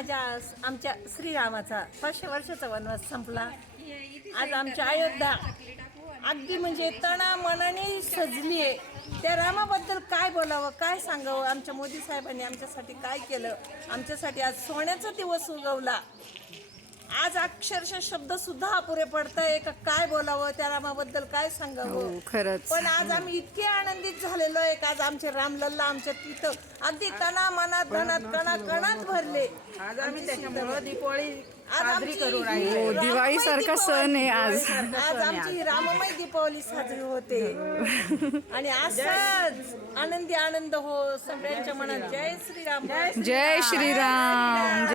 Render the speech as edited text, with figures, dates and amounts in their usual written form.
आज आमच्या श्रीरामाचा 500 वर्षाचा वनवास संपला. आज आमची अयोध्या अगदी म्हणजे तणा मनाने सजली आहे. त्या रामाबद्दल काय बोलावं, काय सांगावं. आमच्या मोदी साहेबांनी आमच्यासाठी काय केलं, आमच्यासाठी आज सोन्याचा दिवस उगवला. आज अक्षरशः शब्द सुद्धा अपुरे पडतंय का काय बोलावं, त्या रामाबद्दल काय सांगावं. खरंच पण आज आम्ही इतके आनंदित झालेलो आहे का आज आमचे रामलल्ला आमच्या तिथं अगदी तना मनात धनात कणात भरले. आज आम्ही त्याच्यामुळं दिवाळी आज साजरी करू हो, राहिलो. दिवाळी सारखा सण आहे आज. आज आमची राममय दीपावली साजरी होते. आणि असंच आनंदी आनंद हो सगळ्यांच्या मनात. जय श्रीराम. जय श्रीराम.